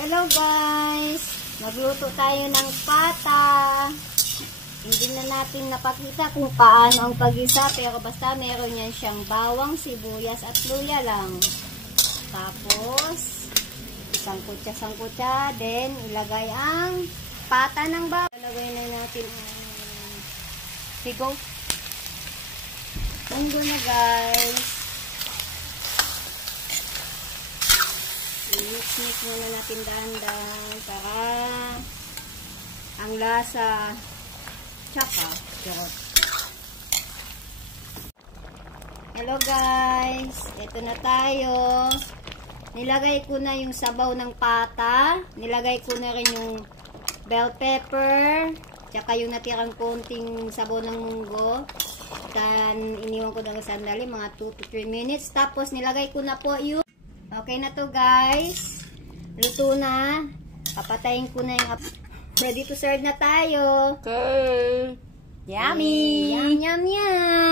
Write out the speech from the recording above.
Hello guys! Magluto tayo ng pata. Hindi na natin napakita kung paano ang pag-isa, pero basta meron yan siyang bawang, sibuyas at luya lang. Tapos, sangkutsa, then ilagay ang pata ng bawang. Ilagay na natin ang higo. Munggo na guys. I-mix muna natin dahan-dahan para ang lasa tsaka charot. Hello guys, ito na tayo. Nilagay ko na yung sabaw ng pata, nilagay ko na rin yung bell pepper, tsaka yung natirang konting sabaw ng munggo. Then iniwan ko ng sandali, mga 2 to 3 minutes. Tapos nilagay ko na po yung okay na to guys. Luto na. Papatayin ko na yung ready to serve na tayo. Okay. Yummy! Yum, yum, yum!